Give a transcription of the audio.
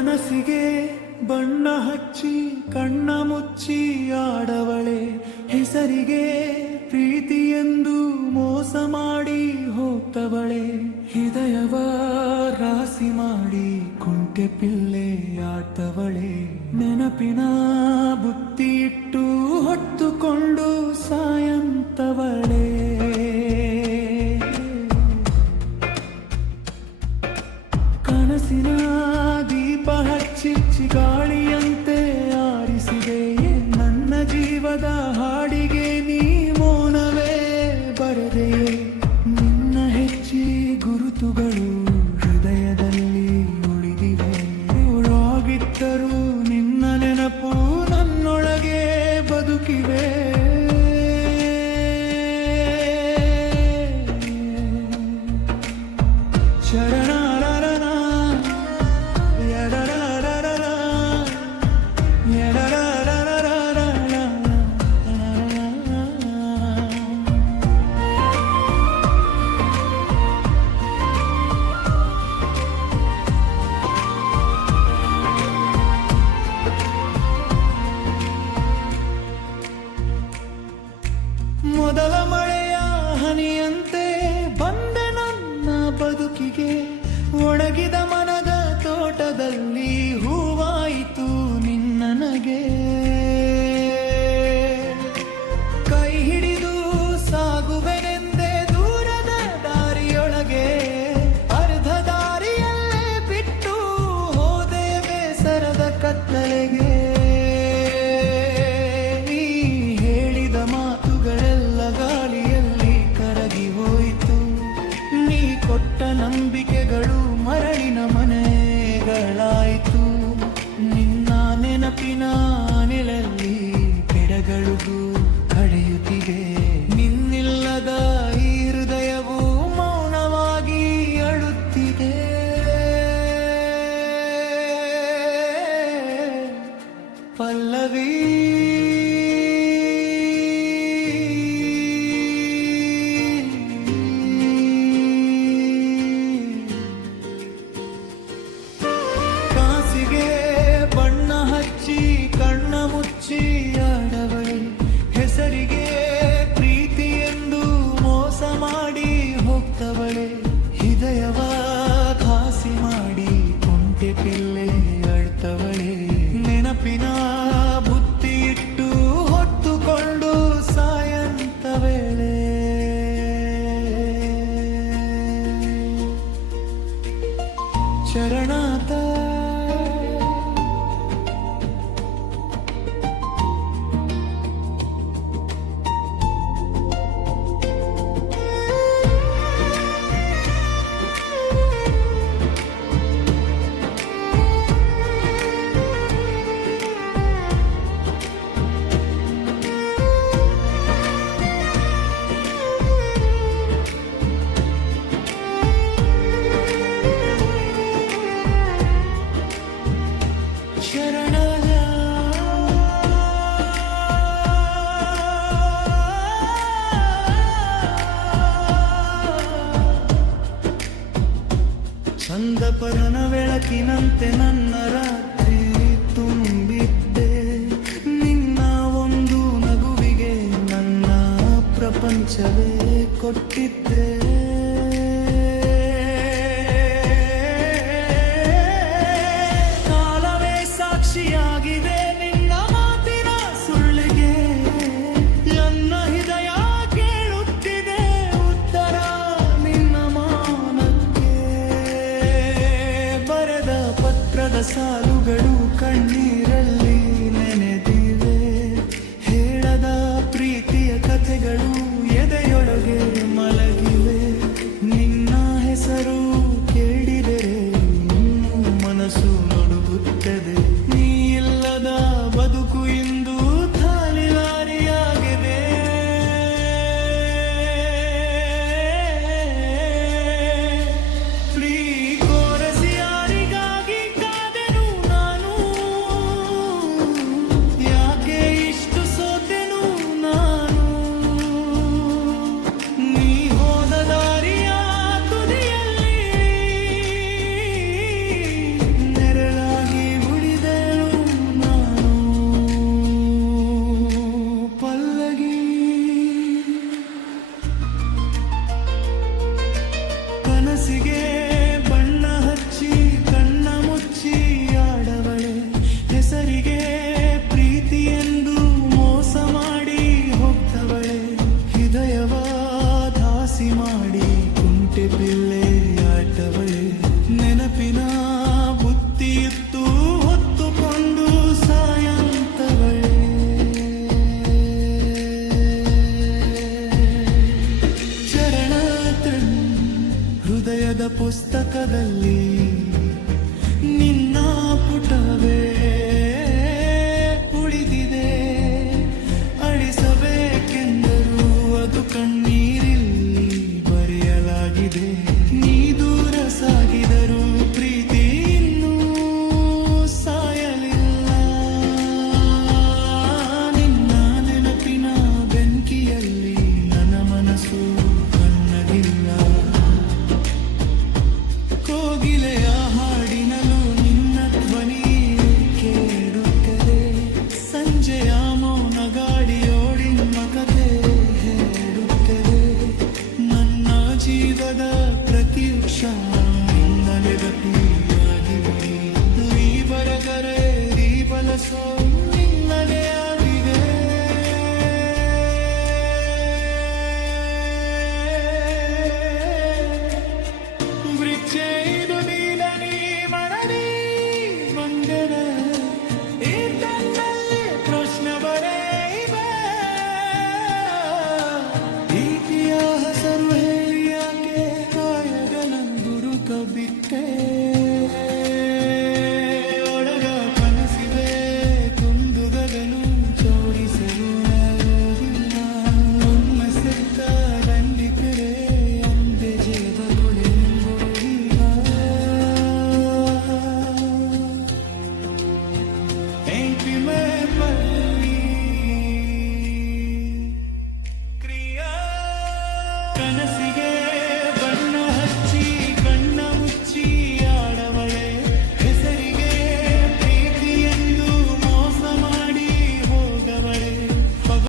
ಕನಸಿಗೆ ಬಣ್ಣ ಹಚ್ಚಿ ಕಣ್ಣ ಮುಚ್ಚಿ ಆಡವಳೆ, ಹೆಸರಿಗೆ ಪ್ರೀತಿ ಎಂದು ಮೋಸ ಮಾಡಿ ಹೋಗ್ತವಳೆ. ಹೃದಯವ ರಾಸಿ ಮಾಡಿ ಕುಂಟೆ ಪಿಲ್ಲೆ ಆಡ್ತವಳೆ. ನೆನಪಿನ ಬುತ್ತಿ ಇಟ್ಟು ಹೊತ್ತುಕೊಂಡು ಸಾಯಂತವಳೆ. ಕನಸಿನ ದೀಪ ಹಚ್ಚಿಚ್ಚಿ ಗಾಳಿಯಂತೆ ಆರಿಸಿದೆ ನನ್ನ ಜೀವದ ಹಾಡಿಗೆ. ನೀ ಮೌನವೇ ಬರದೆಯೇ, ನಿನ್ನ ಹೆಚ್ಚಿ ಗುರುತುಗಳು ಹೃದಯದಲ್ಲಿ ಉಳಿದಿವೆ. ಊರಾಗಿದ್ದರೂ ನಿನ್ನ ನೆನಪು ನನ್ನೊಳಗೆ ಬದುಕಿವೆ. ಶರಣ ಮೊದಲ ಮಳೆಯ ಹನಿಯಂತೆ ಬಂದೆ ನನ್ನ ಬದುಕಿಗೆ. ಒಣಗಿದ ಮನದ ತೋಟದಲ್ಲಿ ಹೂವಾಯಿತು ನಿನ್ನನಗೆ. ಕೈ ಹಿಡಿದು ಸಾಗುವೆನೆಂದೆ ದೂರದ ದಾರಿಯೊಳಗೆ. ಅರ್ಧ ದಾರಿಯಲ್ಲೇ ಬಿಟ್ಟು ಹೋದೆ ಬೇಸರದ ಕತ್ತಲೆಗೆ. ನಂಬಿಕೆಗಳು ಮರಳಿನ ಮನೆಗಳಾಯಿತು. ನಿನ್ನ ನೆನಪಿನ ನೆಲಲ್ಲಿ ಗಿಡಗಳಿಗೂ ಕಳೆಯುತ್ತಿವೆ. ನಿನ್ನಿಲ್ಲದ ಈ ಹೃದಯವು ಮೌನವಾಗಿ ಅಳುತ್ತಿದೆ. ಪಲ್ಲವಿ ಕಣ್ಣ ಮುಚ್ಚಿ ಆಡವಳೆ, ಹೆಸರಿಗೆ ಪ್ರೀತಿ ಎಂದು ಮೋಸ ಮಾಡಿ ಹೋಗ್ತವಳೆ. ಹೃದಯವ ಘಾಸಿ ಮಾಡಿ ಕುಂಟೆ ಪಿಲ್ಲೆ ಅಳ್ತವಳೆ. ನೆನಪಿನ ಬುತ್ತಿ ಇಟ್ಟು ಹೊತ್ತುಕೊಂಡು ಸಾಯಂತ ವೇಳೆ. ಶರಣಾತ ಚಂದಪರನ ಬೆಳಕಿನಂತೆ ನನ್ನ ರಾತ್ರಿ ತುಂಬಿದ್ದೆ. ನಿನ್ನ ಒಂದು ನಗುವಿಗೆ ನನ್ನ ಪ್ರಪಂಚವೇ ಕೊಟ್ಟಿದ್ದೆ.